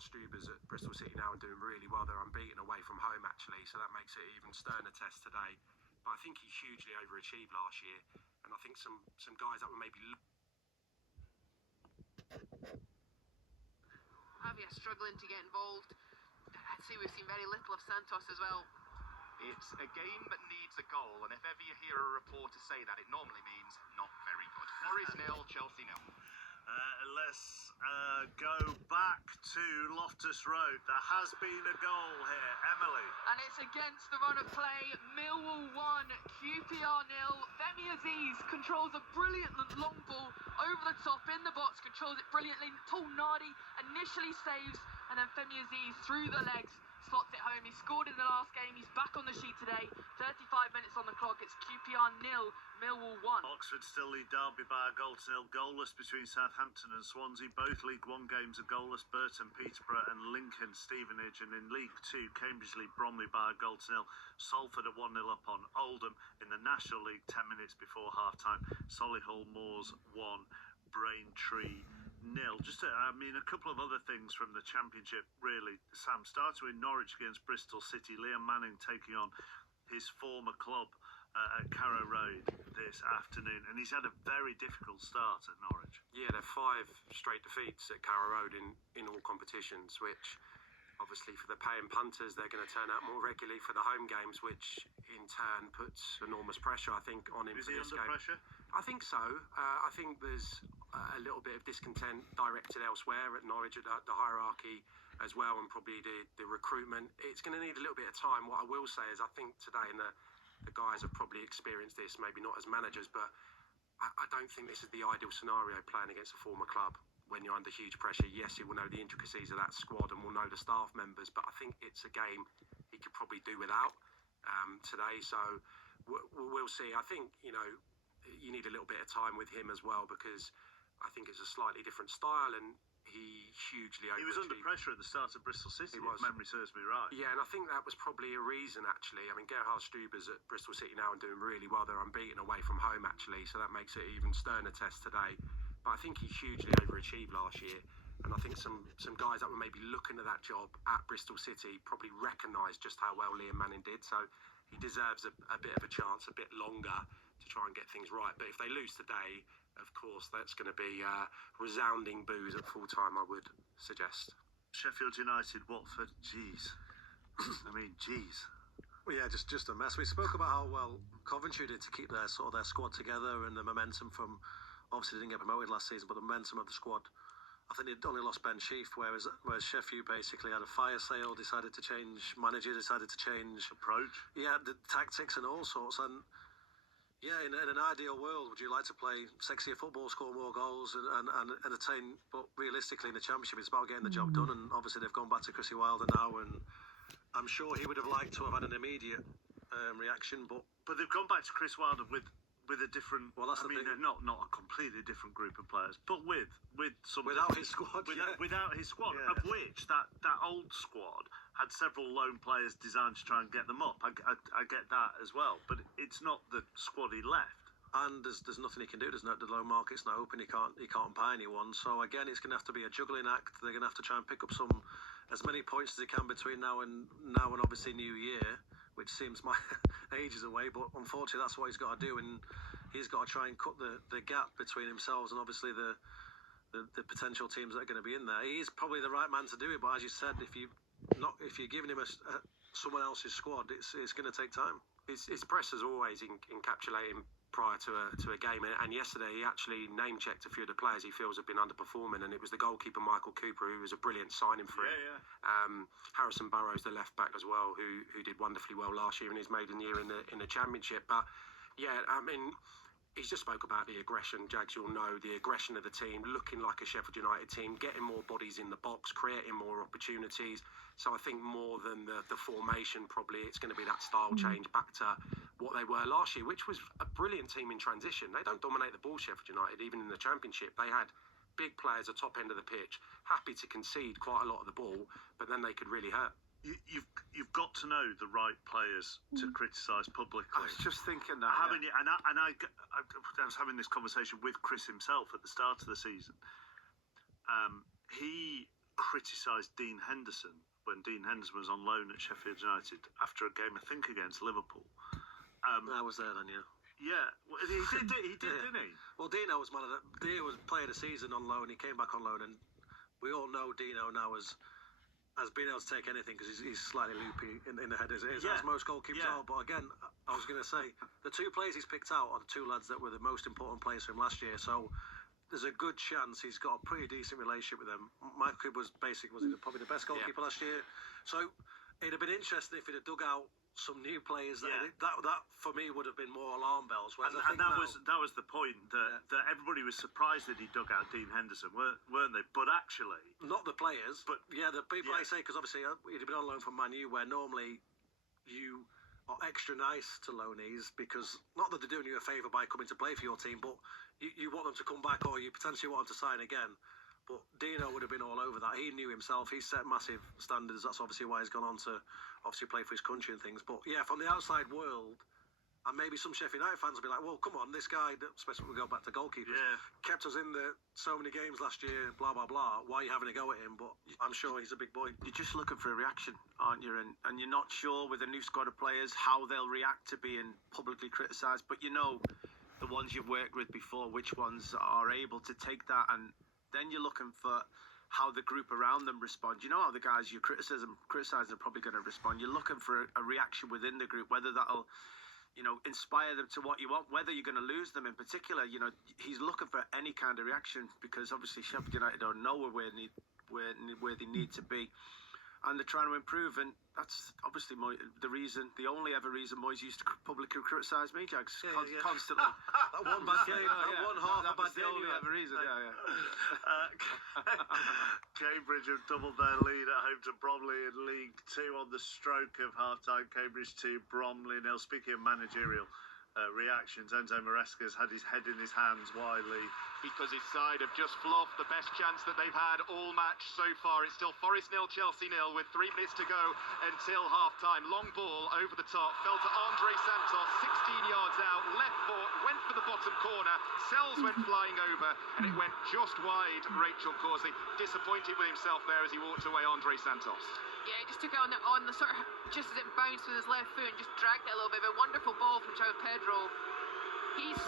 Stubers at Bristol City now and doing really well. They're unbeaten away from home actually, so that makes it even sterner test today. But I think he hugely overachieved last year, and I think some guys that were maybe Javier struggling to get involved. I'd say we've seen very little of Santos as well. It's a game that needs a goal, and if ever you hear a reporter say that, it normally means not very good. Forest 0, Chelsea 0. Let's go back to Loftus Road. There has been a goal here, Emily. And it's against the run of play. Millwall 1, QPR 0. Femi Aziz controls a brilliant long ball over the top in the box, controls it brilliantly. Paul Nardi initially saves, and then Femi Aziz through the legs slots it home. He scored in the last game. He's back on the sheet today. 35 minutes on the clock. It's QPR 0, Millwall 1. Oxford still lead Derby by a goal to nil. Goalless between Southampton and Swansea. Both League One games are goalless. Burton, Peterborough and Lincoln, Stevenage. And in League Two, Cambridge lead Bromley by a goal to nil. Salford are 1-0 up on Oldham. In the National League, 10 minutes before half-time, Solihull Moors 1, Braintree 0. Just a couple of other things from the Championship, really. Sam, starts with Norwich against Bristol City. Liam Manning taking on his former club at Carrow Road this afternoon, and he's had a very difficult start at Norwich. Yeah, they're 5 straight defeats at Carrow Road in all competitions, which obviously for the paying punters, they're going to turn out more regularly for the home games, which in turn puts enormous pressure, I think, on him Is for he this under game. pressure? I think so. I think there's a little bit of discontent directed elsewhere at Norwich, at the hierarchy as well, and probably the recruitment. It's going to need a little bit of time. What I will say is I think today, and the guys have probably experienced this, maybe not as managers, but I don't think this is the ideal scenario playing against a former club when you're under huge pressure. Yes, he will know the intricacies of that squad and will know the staff members, but I think it's a game he could probably do without today. So we'll see. I think, you need a little bit of time with him as well, because I think it's a slightly different style, and he hugely overachieved. He was under pressure at the start of Bristol City, He was. if memory serves me right. Yeah, and I think that was probably a reason, actually. I mean, Gerhard Stubers at Bristol City now and doing really well. They're unbeaten away from home, actually, so that makes it even sterner test today. But I think he hugely overachieved last year, and I think some guys that were maybe looking at that job at Bristol City probably recognised just how well Liam Manning did. So he deserves a bit of a chance, a bit longer, to try and get things right. But if they lose today, of course, that's going to be resounding boos at full time, I would suggest. Sheffield United, Watford, jeez. Jeez. Well, yeah, just a mess. We spoke about how well Coventry did to keep their squad together, and the momentum from, obviously they didn't get promoted last season, but the momentum of the squad. I think they'd only lost Ben Sheaf, whereas Sheffield basically had a fire sale, decided to change manager, decided to change approach. Yeah, the tactics and all sorts. And yeah, in an ideal world, would you like to play sexier football, score more goals, and entertain? But realistically, in the Championship, it's about getting the job done. And obviously, they've gone back to Chrissy Wilder now, and I'm sure he would have liked to have had an immediate reaction. But they've gone back to Chris Wilder with a different. Well, that's not a completely different group of players, but with some without his squad, without his squad, yeah. Of which that old squad had several loan players designed to try and get them up. I get that as well, but it's not the squad he left. And there's nothing he can do. The loan market's not open. He can't buy anyone. So again, it's going to have to be a juggling act. They're going to have to try and pick up as many points as they can between now and obviously New Year, which seems my ages away. But unfortunately, that's what he's got to do, and he's got to try and cut the gap between himself and obviously the potential teams that are going to be in there. He's probably the right man to do it. But as you said, if you're giving him someone else's squad, it's going to take time. His press is always encapsulating prior to a game, and yesterday he actually name-checked a few of the players he feels have been underperforming, and it was the goalkeeper Michael Cooper, who was a brilliant signing for him. Harrison Burrows, the left-back as well, who did wonderfully well last year in his maiden year in the Championship. But yeah, he's just spoke about the aggression. Jags, you'll know, the aggression of the team, looking like a Sheffield United team, getting more bodies in the box, creating more opportunities. So I think more than the formation, probably it's going to be that style change back to what they were last year, which was a brilliant team in transition. They don't dominate the ball, Sheffield United, even in the Championship. They had big players at top end of the pitch, happy to concede quite a lot of the ball, but then they could really hurt. You've got to know the right players to criticise publicly. I was just thinking that. I was having this conversation with Chris himself at the start of the season. He criticised Dean Henderson when Dean Henderson was on loan at Sheffield United after a game, I think, against Liverpool. I was there then, yeah. Yeah, well, he did, didn't he? Well, Dino was Dino was player of the season on loan. He came back on loan, and we all know Dino now as being able to take anything because he's slightly loopy in the head as most goalkeepers are. But again, I was going to say the two players he's picked out are the two lads that were the most important players for him last year. So there's a good chance he's got a pretty decent relationship with them. Michael Cooper was probably the best goalkeeper last year. So it'd have been interesting if he'd have dug out some new players. That for me would have been more alarm bells. And that was the point that everybody was surprised that he dug out Dean Henderson, weren't they? But actually, not the players, but the people I say, because obviously he'd have been on loan from Man U, where normally you are extra nice to loanees because not that they're doing you a favour by coming to play for your team, but you want them to come back or you potentially want them to sign again. But Dino would have been all over that. He knew himself. He set massive standards. That's obviously why he's gone on to obviously play for his country and things. But yeah, from the outside world, and maybe some Sheffield United fans will be like, well, come on, this guy, especially when we go back to goalkeepers, kept us in so many games last year, blah, blah, blah. Why are you having a go at him? But I'm sure he's a big boy. You're just looking for a reaction, aren't you? And you're not sure with a new squad of players how they'll react to being publicly criticised. But you know the ones you've worked with before, which ones are able to take that, and then you're looking for how the group around them respond. You know how the guys you're criticising are probably going to respond. You're looking for a reaction within the group, whether that'll, inspire them to what you want, whether you're going to lose them in particular. He's looking for any kind of reaction because obviously Sheffield United don't know where they need to be. And they're trying to improve, and that's obviously the only ever reason Moyes used to publicly criticise me, Jags, constantly. That one bad game, one half a bad the only ever reason, Cambridge have doubled their lead at home to Bromley in League 2 on the stroke of half-time. Cambridge 2, Bromley 0. Speaking of managerial reactions, Enzo Maresca's had his head in his hands widely. Because his side have just fluffed the best chance that they've had all match so far. It's still Forest 0, Chelsea 0 with 3 minutes to go until half-time. Long ball over the top, fell to Andre Santos, 16 yards out, left foot, went for the bottom corner, Sells went flying over, and it went just wide. Rachel Corsley disappointed with himself there as he walked away, Andre Santos. Yeah, he just took it on the sort of, just as it bounced with his left foot and just dragged it a little bit. A wonderful ball from João Pedro. He's